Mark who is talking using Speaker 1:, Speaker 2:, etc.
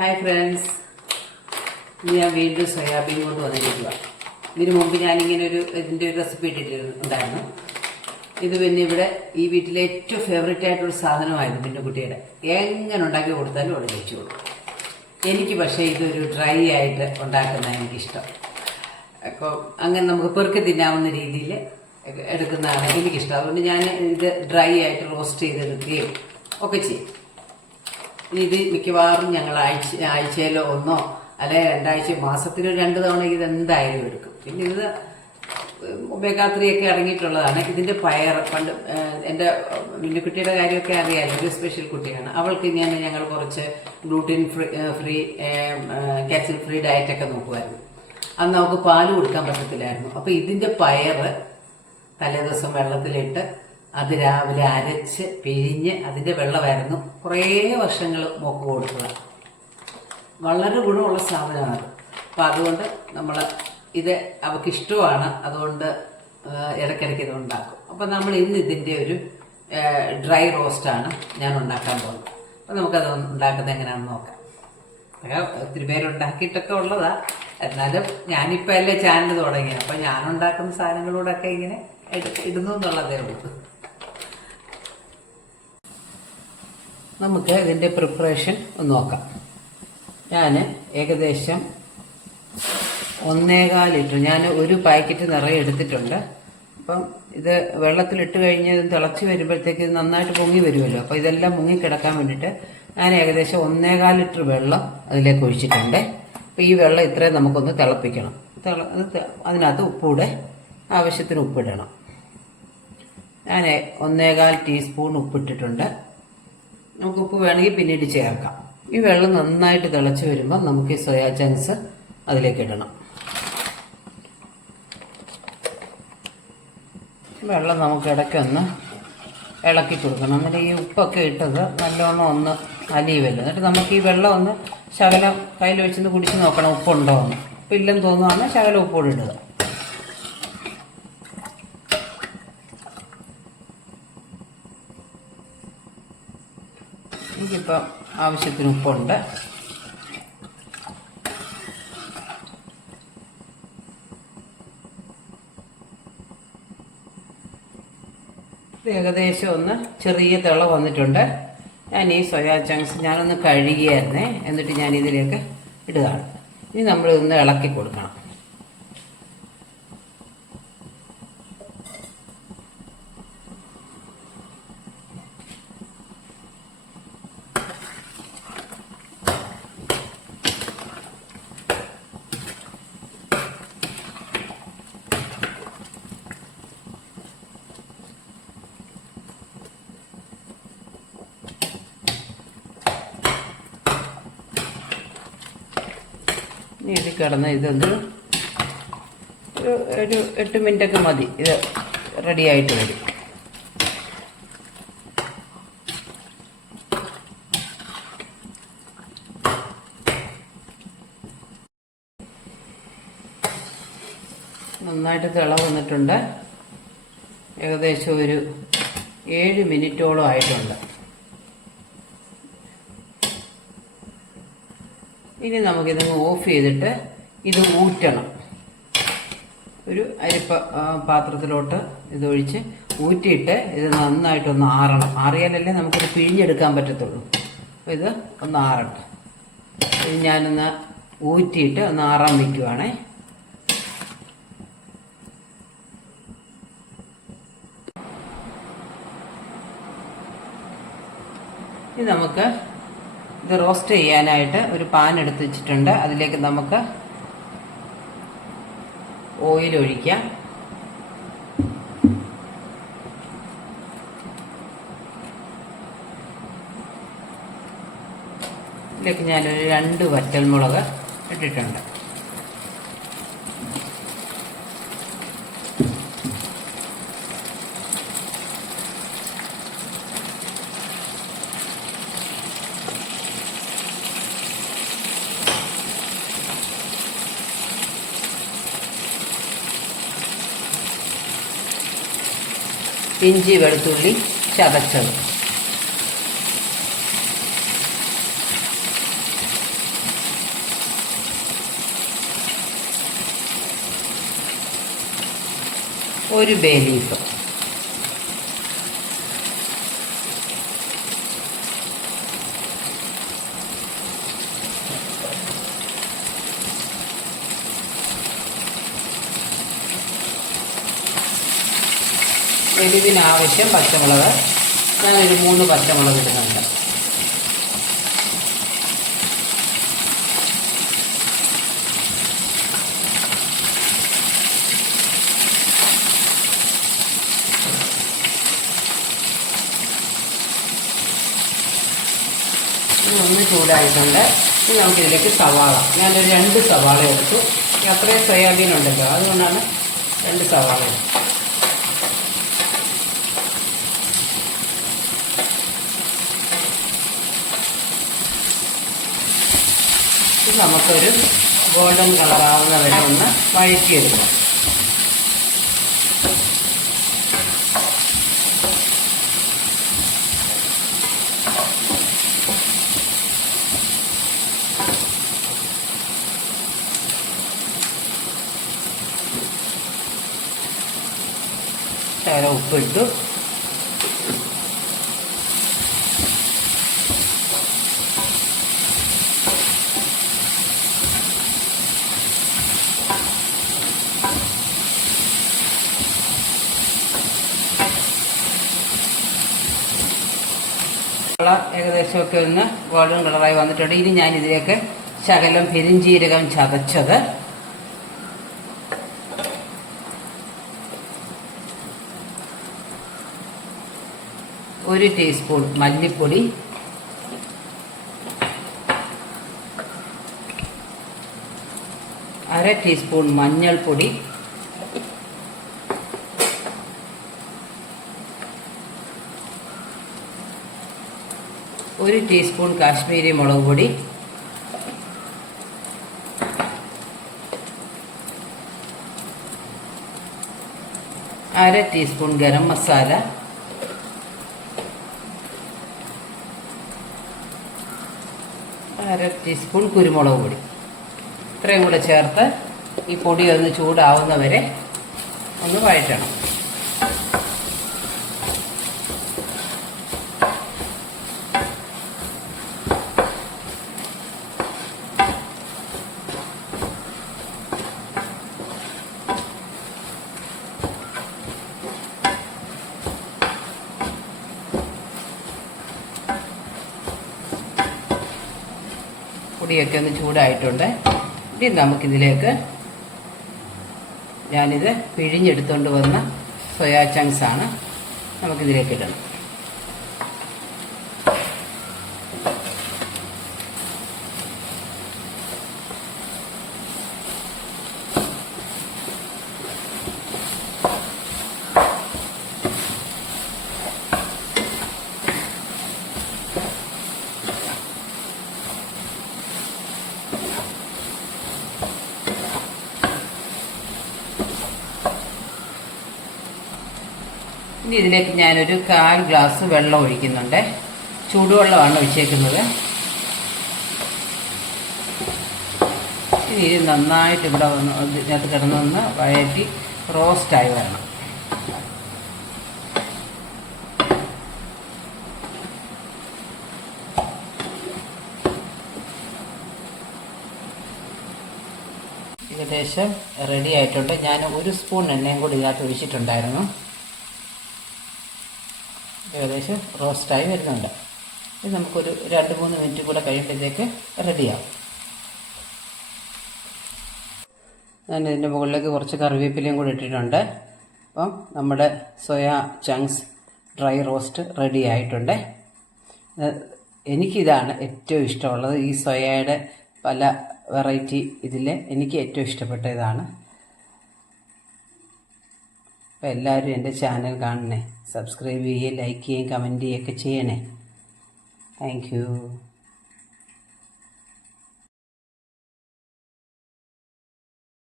Speaker 1: Hi friends ഇന്ന് ഞാൻ വീണ്ടും സോയാബീൻ കൊണ്ട് വന്നിരിക്കുക ഇതിനു മുമ്പ് ഞാനിങ്ങനെ ഒരു ഇതിന്റെ ഒരു റെസിപ്പി ഇട്ടിട്ടുണ്ടായിരുന്നു ഇത് പിന്നെ ഇവിടെ ഈ വീട്ടിലെ ഏറ്റവും ഫേവറേറ്റ് ആയിട്ടുള്ള സാധനമായിരുന്നു പിന്നെ കുട്ടിയുടെ. എങ്ങനെ ഉണ്ടാക്കി കൊടുത്താലും അവിടെ വെച്ചു കൊടുക്കും എനിക്ക് പക്ഷേ ഇതൊരു ഡ്രൈ ആയിട്ട് ഉണ്ടാക്കുന്ന എനിക്കിഷ്ടം. അപ്പോൾ അങ്ങനെ നമുക്ക് പെറുക്കി തിന്നാവുന്ന രീതിയിൽ എടുക്കുന്നതാണ് എനിക്കിഷ്ടം. അതുകൊണ്ട് ഞാൻ ഇത് ഡ്രൈ ആയിട്ട് റോസ്റ്റ് ചെയ്തെടുക്കുകയും ഒക്കെ ചെയ്യും. ഇത് മിക്കവാറും ഞങ്ങൾ ആഴ്ച ആഴ്ചയിലോ ഒന്നോ അല്ലെങ്കിൽ രണ്ടാഴ്ച മാസത്തിൽ രണ്ട് തവണ ഇത് എന്തായാലും എടുക്കും. പിന്നെ ഇത് ഒമേഗാത്രിയൊക്കെ ഇറങ്ങിയിട്ടുള്ളതാണ്. ഇതിന്റെ പയർ പണ്ട് എന്റെ മിന്നുക്കുട്ടിയുടെ കാര്യമൊക്കെ അറിയാമല്ലോ ഒരു സ്പെഷ്യൽ കുട്ടിയാണ്. അവൾക്ക് ഇങ്ങനെ ഞങ്ങൾ കുറച്ച് gluten free free calcium free ഡയറ്റൊക്കെ നോക്കുമായിരുന്നു അന്ന് അവൾക്ക് പാൽ കൊടുക്കാൻ പറ്റത്തില്ലായിരുന്നു. അപ്പോൾ ഇതിന്റെ പയർ തലേദിവസം വെള്ളത്തിലിട്ട് അത് രാവിലെ അരച്ച് പിഴിഞ്ഞ് അതിന്റെ വെള്ളമായിരുന്നു കുറേ വർഷങ്ങൾ മോക്ക് കൊടുക്കുക വളരെ ഗുണമുള്ള സാധനമാണ് അപ്പം അതുകൊണ്ട് നമ്മൾ ഇത് അവൾക്ക് ഇഷ്ടമാണ് അതുകൊണ്ട് ഇടയ്ക്കിടയ്ക്ക് ഇത് ഉണ്ടാക്കും. അപ്പം നമ്മൾ ഇന്ന് ഇതിന്റെ ഒരു ഡ്രൈ റോസ്റ്റാണ് ഞാൻ ഉണ്ടാക്കാൻ പോകുന്നത്. അപ്പം നമുക്കത് ഉണ്ടാക്കുന്നത് എങ്ങനെയാണെന്ന് നോക്കാം. ഒത്തിരി പേരുണ്ടാക്കിയിട്ടൊക്കെ ഉള്ളതാ. എന്നാലും ഞാനിപ്പോൾ അല്ലേ ചാനൽ തുടങ്ങിയത്. അപ്പം ഞാൻ ഉണ്ടാക്കുന്ന സാധനങ്ങളോടൊക്കെ ഇങ്ങനെ ഇടുന്നു എന്നുള്ളതേ ഉള്ളൂ. നമുക്ക് ഇതിന്റെ പ്രിപ്പറേഷൻ ഒന്ന് നോക്കാം. ഞാൻ ഏകദേശം ഒന്നേകാൽ ലിറ്റർ ഞാൻ ഒരു പാക്കറ്റ് നിറയെ എടുത്തിട്ടുണ്ട്. അപ്പം ഇത് വെള്ളത്തിലിട്ട് കഴിഞ്ഞ് തിളച്ച് വരുമ്പോഴത്തേക്ക് ഇത് നന്നായിട്ട് പൊങ്ങി വരുമല്ലോ. അപ്പോൾ ഇതെല്ലാം മുങ്ങി കിടക്കാൻ വേണ്ടിയിട്ട് ഞാൻ ഏകദേശം ഒന്നേകാൽ ലിറ്റർ വെള്ളം അതിലേക്ക് ഒഴിച്ചിട്ടുണ്ട്. അപ്പോൾ ഈ വെള്ളം ഇത്രയും നമുക്കൊന്ന് തിളപ്പിക്കണം. തിള അതിനകത്ത് ഉപ്പൂടെ ആവശ്യത്തിന് ഉപ്പിടണം. ഞാൻ ഒന്നേകാൽ ടീസ്പൂൺ ഉപ്പിട്ടിട്ടുണ്ട്. നമുക്ക് ഉപ്പ് വേണമെങ്കിൽ പിന്നീട് ചേർക്കാം. ഈ വെള്ളം നന്നായിട്ട് തിളച്ച് വരുമ്പോൾ നമുക്ക് ഈ സോയാ ചങ്ക്സ് അതിലേക്ക് ഇടണം. വെള്ളം നമുക്ക് ഇടയ്ക്കൊന്ന് ഇളക്കി കൊടുക്കണം. എന്നിട്ട് ഈ ഉപ്പൊക്കെ ഇട്ടത് നല്ലോണം ഒന്ന് അലിയുമല്ലോ എന്നിട്ട് നമുക്ക് ഈ വെള്ളം ഒന്ന് ശകലം കയ്യിൽ വെച്ചൊന്ന് കുടിച്ച് നോക്കണം ഉപ്പുണ്ടോ എന്ന്. ഇപ്പം ഇല്ലെന്ന് തോന്നുകയാണെങ്കിൽ ശകലം ഉപ്പോട് ഇടുക. എനിക്കിപ്പം ആവശ്യത്തിന് ഉപ്പുണ്ട്. ഏകദേശം ഒന്ന് ചെറിയ തിള വന്നിട്ടുണ്ട്. ഞാൻ ഈ സോയാ ചങ്ക്സ് ഞാനൊന്ന് കഴുകിയായിരുന്നേ. എന്നിട്ട് ഞാൻ ഇതിലേക്ക് ഇടുകയാണ്. ഇനി നമ്മൾ ഇതൊന്ന് ഇളക്കി കൊടുക്കണം. ഇത് കിടന്ന് ഇതൊന്ന് ഒരു ഒരു എട്ട് മിനിറ്റൊക്കെ മതി. ഇത് റെഡി ആയിട്ട് വരും. നന്നായിട്ട് തിള വന്നിട്ടുണ്ട്. ഏകദേശം ഒരു ഏഴ് മിനിറ്റോളം ആയിട്ടുണ്ട്. ഇനി നമുക്കിതങ്ങ് ഓഫ് ചെയ്തിട്ട് ഇത് ഊറ്റണം. ഒരു അരിപ്പ പാത്രത്തിലോട്ട് ഇതൊഴിച്ച് ഊറ്റിയിട്ട് ഇത് നന്നായിട്ടൊന്ന് ആറണം. ആറിയാലല്ലേ നമുക്കിത് പിഴിഞ്ഞെടുക്കാൻ പറ്റത്തുള്ളൂ. അപ്പോൾ ഇത് ഒന്ന് ആറട്ടെ ഇത് ഞാനൊന്ന് ഊറ്റിയിട്ട് ഒന്ന് ആറാൻ വയ്ക്കുവാണേ. ഇനി നമുക്ക് ഇത് റോസ്റ്റ് ചെയ്യാനായിട്ട് ഒരു പാൻ എടുത്ത് വെച്ചിട്ടുണ്ട്. അതിലേക്ക് നമുക്ക് ഓയിൽ ഒഴിക്കാം. ഇതിലേക്ക് ഞാനൊരു രണ്ട് വറ്റൽമുളക് ഇട്ടിട്ടുണ്ട്. ഇഞ്ചി വെളുത്തുള്ളി ചതച്ചത്. ഒരു ബേ ലീഫ്. എരിവിനാവശ്യം പച്ചമുളക്. ഞാനൊരു മൂന്ന് പച്ചമുളക് ഇടുന്നുണ്ട്. ഒന്ന് ചൂടായിട്ടുണ്ട്. ഇനി നമുക്കിതിലേക്ക് സവാള. ഞാനൊരു രണ്ട് സവാള എടുത്തു. അത്രയും സോയാബീൻ ഉണ്ടല്ലോ അതുകൊണ്ടാണ് രണ്ട് സവാള എടുത്തത്. ഇത് നമുക്കൊരു ഗോൾഡൻ കളറാവുന്ന വരെ ഒന്ന് വഴറ്റിയെടുക്കാം. ശകലം ഉപ്പിട്ടു. കളർ ഏകദേശമൊക്കെ ഒന്ന് ഗോൾഡൻ കളറായി വന്നിട്ടുണ്ട്. ഇനി ഞാൻ ഇതിലേക്ക് ശകലം പെരിഞ്ചീരകം ചതച്ചത്. ഒരു ടീസ്പൂൺ മല്ലിപ്പൊടി. അര ടീസ്പൂൺ മഞ്ഞൾപ്പൊടി. ഒരു ടീസ്പൂൺ കാശ്മീരി മുളക് പൊടി. അര ടീസ്പൂൺ ഗരം മസാല. അര ടീസ്പൂൺ കുരുമുളക് പൊടി. ഇത്രയും കൂടെ ചേർത്ത് ഈ പൊടി ഒന്ന് ചൂടാവുന്നവരെ ഒന്ന് വഴറ്റണം. പൊടിയൊക്കെ ഒന്ന് ചൂടായിട്ടുണ്ട്. ഇനി നമുക്കിതിലേക്ക് ഞാനിത് പിഴിഞ്ഞെടുത്തുകൊണ്ട് വന്ന സോയാ ചങ്ക്സാണ് നമുക്കിതിലേക്ക് ഇടണം. ഇനി ഇതിലേക്ക് ഞാനൊരു കാൽ ഗ്ലാസ് വെള്ളം ഒഴിക്കുന്നുണ്ട്. ചൂടുവെള്ളമാണ് ഒഴിച്ചേക്കുന്നത്. ഇനി ഇത് നന്നായിട്ട് ഇവിടെ വന്ന് ഇതിനകത്ത് കിടന്നൊന്ന് വഴറ്റി റോസ്റ്റായി വരണം. ഏകദേശം റെഡി ആയിട്ടുണ്ട്. ഞാൻ ഒരു സ്പൂൺ എണ്ണയും കൂടി ഇതിനകത്ത് ഒഴിച്ചിട്ടുണ്ടായിരുന്നു. ഏകദേശം റോസ്റ്റായി വരുന്നുണ്ട്. ഇത് നമുക്കൊരു രണ്ട് മൂന്ന് മിനിറ്റ് കൂടെ കഴിയുമ്പോഴത്തേക്ക് റെഡിയാവും. ഞാൻ ഇതിന്റെ മുകളിലേക്ക് കുറച്ച് കറിവേപ്പിലയും കൂടി ഇട്ടിട്ടുണ്ട്. അപ്പം നമ്മുടെ soya chunks dry roast ready ആയിട്ടുണ്ട്. എനിക്കിതാണ് ഏറ്റവും ഇഷ്ടമുള്ളത്. ഈ സോയയുടെ പല വെറൈറ്റി ഇതിൽ എനിക്ക് ഏറ്റവും ഇഷ്ടപ്പെട്ട ഇതാണ് അപ്പോൾ എല്ലാവരും എന്റെ ചാനൽ കാണണേ. സബ്സ്ക്രൈബ് ചെയ്യുകയും ലൈക്ക് ചെയ്യുകയും കമന്റ് ചെയ്യുകയൊക്കെ ചെയ്യണേ. താങ്ക്